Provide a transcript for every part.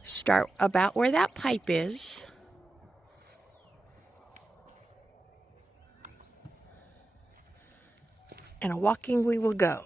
Start about where that pipe is. And a walking we will go.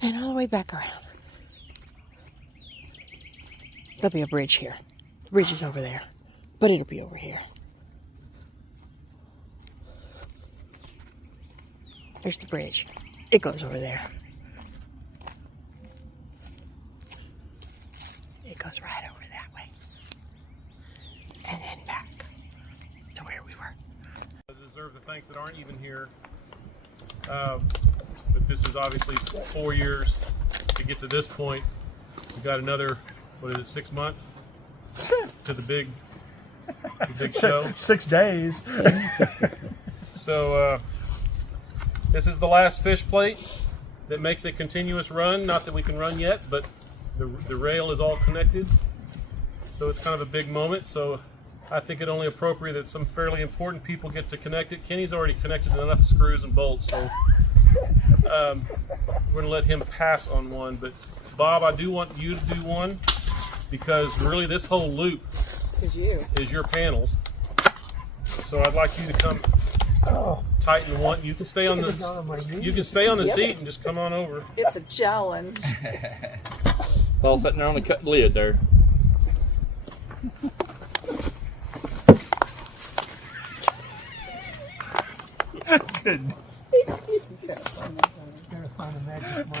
And all the way back around. There'll be a bridge here. The bridge is over there, but it'll be over here. There's the bridge. It goes over there. It goes right over that way. And then back to where we were. I deserve the thanks that aren't even here. But this is obviously 4 years to get to this point. We've got another, what is it, 6 months to the big show. 6 days. So this is the last fish plate that makes a continuous run. Not that we can run yet, but the rail is all connected. So it's kind of a big moment. So I think it only appropriate that some fairly important people get to connect it. Kenny's already connected enough screws and bolts, so we're going to let him pass on one. But Bob, I do want you to do one, because really this whole loop is your panels. So I'd like you to come tighten one. You can stay on the seat and just come on over. It's a challenge. It's all sitting there on the cut lid there. Good.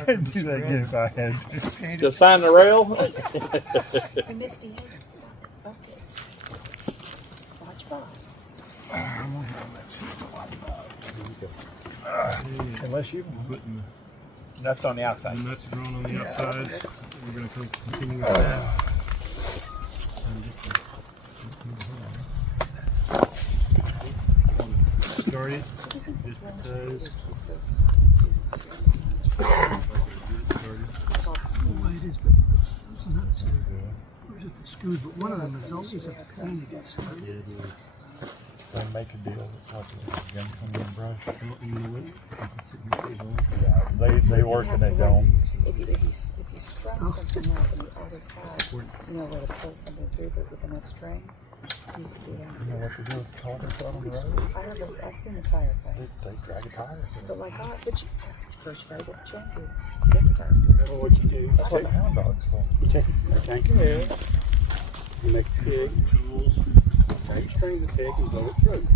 Do that again if I had to. Just sign the rail. Misbehaving. Watch Bob. I'm gonna have that seat to watch unless you put nuts on the outside. The nuts drawn on the outside. We're going to continue with that. started just because. Well, it is, but it's not so. Or is it the screws? But one of them is always a pain to get started. It is. They make a deal. It's like a gun come in brush. Yeah, they work and they don't. If you strung something else and you always have, where to pull something through, but with enough string, you could do You that. know what to do with the car that's out on the road? I've seen the tire thing. They drag a tire. But like, first you gotta get the chain through to get the tire through. What you do? That's what the hound dog's for. You take a tank of air, you make a pig, Tools. you string the pig and blow it through.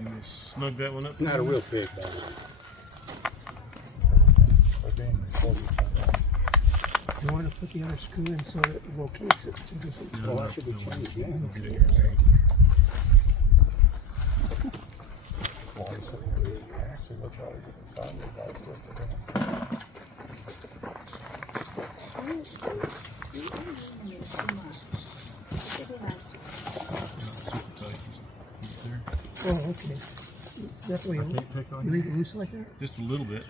You just snug that one up. Not a real pig, though. They're being recorded sometimes. You want to put the other screw in so that it locates it. So this is well, that should be changed, yeah. While he's sitting there, he actually looks like he's inside of the dog twisted Oh, okay. That's the way you leave it loose like that? Just a little bit.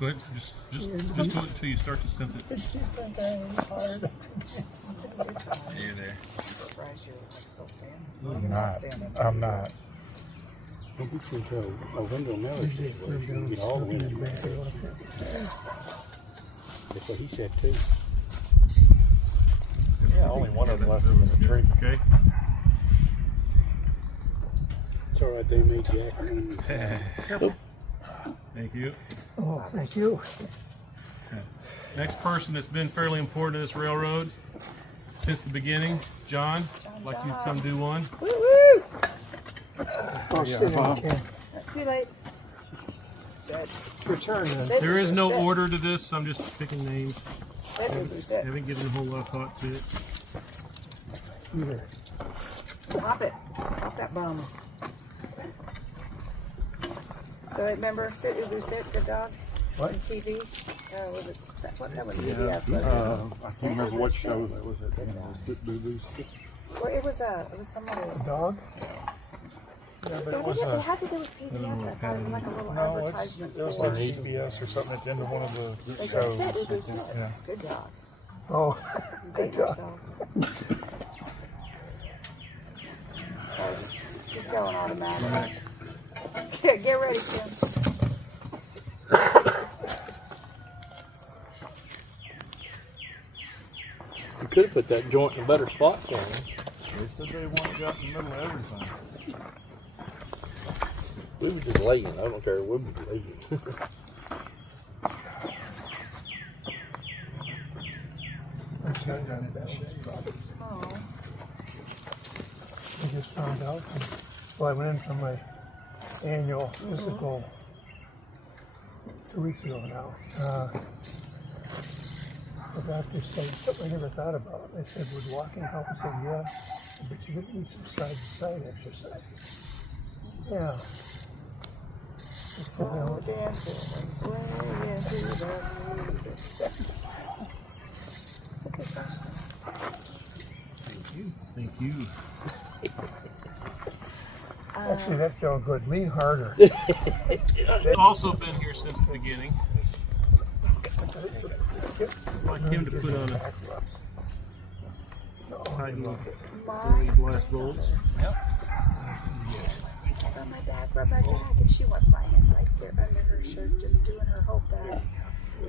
Go ahead. Just do it until you start to sense it. You're there. Surprised you're still standing. I'm not. I'm not. Don't be too until a window mirror where you can get all the way in the back. That's what he said too. Yeah, only one of them left in the tree. Okay. It's all right, they made the acronym. Thank you. Oh, thank you. Next person that's been fairly important to this railroad since the beginning, John. I'd like you to come do one. Woo woo! Oh, stay there, okay. That's too late. Sit. Your turn then. Sit. There is no Sit. order to this. I'm just picking names. Sit. Haven't given a whole lot of thought to it. Either. Hop it. Hop that bum. So remember, sit, Ubu, sit, good dog. What? On TV. Was it what? That was PBS, was it? I can't remember what show that was. Sit Boo-Boo. Or it was some other. Dog? Yeah, but it was It had to do with PBS. I thought it was like a little no, advertisement. it was like CBS or something at the end of one of the They said, shows. sit, Ubu, sit. Yeah. Good dog. Oh, Good yourselves. He's going automatic. Get ready, Tim. You could have put that joint in a better spot for him. They said they wanted to out in the middle of everything. We were just laying. I don't care. We were laying. I'm sorry, Danny, that shit's probably. Oh. I just found out. Well, I went in for my annual physical 2 weeks ago now. The doctor said something I never thought about. They said, would walking help? I said, yeah, but you're going to need some side-to-side exercises. Yeah. So dancing and swaying to the music. It's a good question. Thank you. Actually, that felt good. Lean harder. I've also been here since the beginning. I'd like him to put on a tighten these last bolts. Rub my back, and she wants my hand right there under her shirt, just doing her whole back.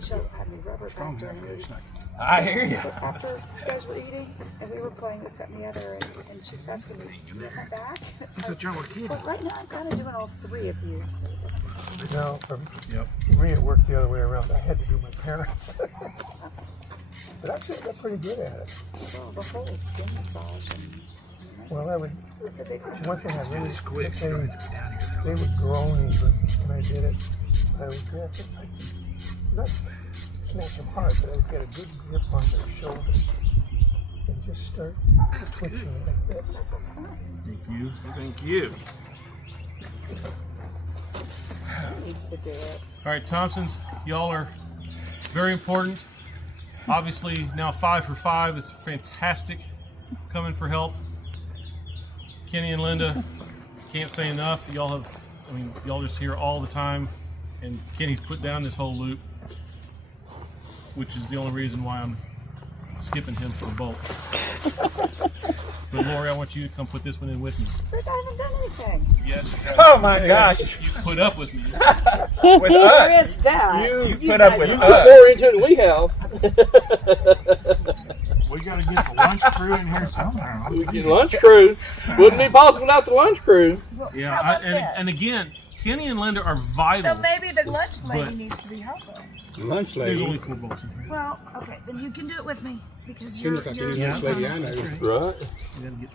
She'll have me rub her back during the meeting. I hear you. But after you guys were eating, and we were playing this, that, and the other, and she was asking me, you rub my back? It's like, but right now I'm kind of doing all three of you, so it doesn't matter. No, for me it worked the other way around. I had to do my parents. But actually I got pretty good at it. Well, the whole skin massage and Well, I would, it's a big one thing I really, they would groan even when I did it. I would grab it, not snatch them hard, but I would get a good grip on their shoulders and just start twitching like this. That's nice. Thank you. Thank you. He needs to do it. All right, Thompsons, y'all are very important. Obviously, now 5 for 5 is fantastic. Coming for help. Kenny and Linda, can't say enough. Y'all just hear all the time. And Kenny's put down this whole loop, which is the only reason why I'm skipping him for a bolt. But Lori, I want you to come put this one in with me. Rick, I haven't done anything. Yes. Oh my gosh. You put up with me. With Where us. is that? You put up with You us. put more into it than we have. We gotta get the lunch crew in here somehow. The lunch crew. Wouldn't be possible without the lunch crew. Well, Yeah, how about this? and again, Kenny and Linda are vital. So maybe the lunch lady But- needs to be helping. Lunch There's lady. only 4 bolts in here. Well, okay, then you can do it with me because She you're. looks like you're any lunch lady I know. Right. You gotta get.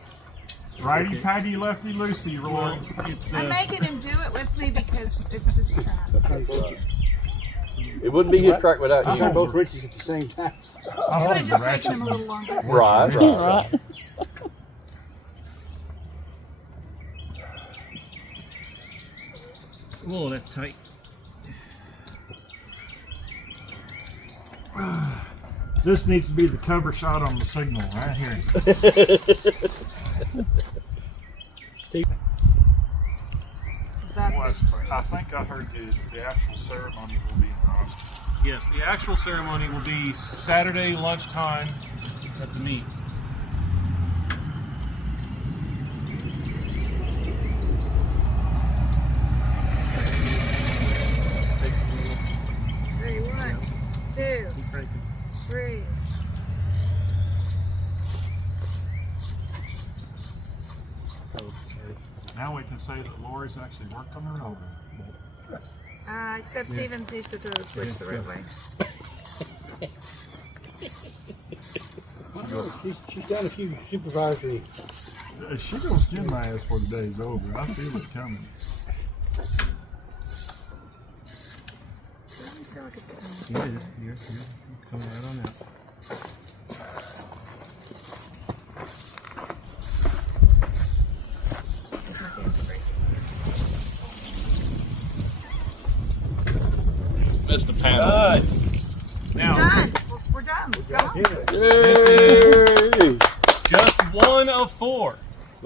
Righty tighty, lefty loosey, Well, Roy. it's I'm making him do it with me because it's his trap. It wouldn't be his track without I you. heard both wrenches at the same time. It would have just taken him a little longer. Right. Whoa, that's tight. This needs to be the cover shot on the signal right here. That Well, is I think I heard the actual ceremony will be in Austin. Yes, the actual ceremony will be Saturday lunchtime at the meet. Ready, 1, 2, 3. Now we can say that Lori's actually worked on her over. Except Steven needs to throw the switch the right way. She's done a few supervisory. She gonna skin my ass before the day's over. I feel it coming. I feel like it's getting. It is. You're coming right on out. It's not getting crazy. That's the panel. Now, Done. We're done. Let's go. this is just 1 of 4.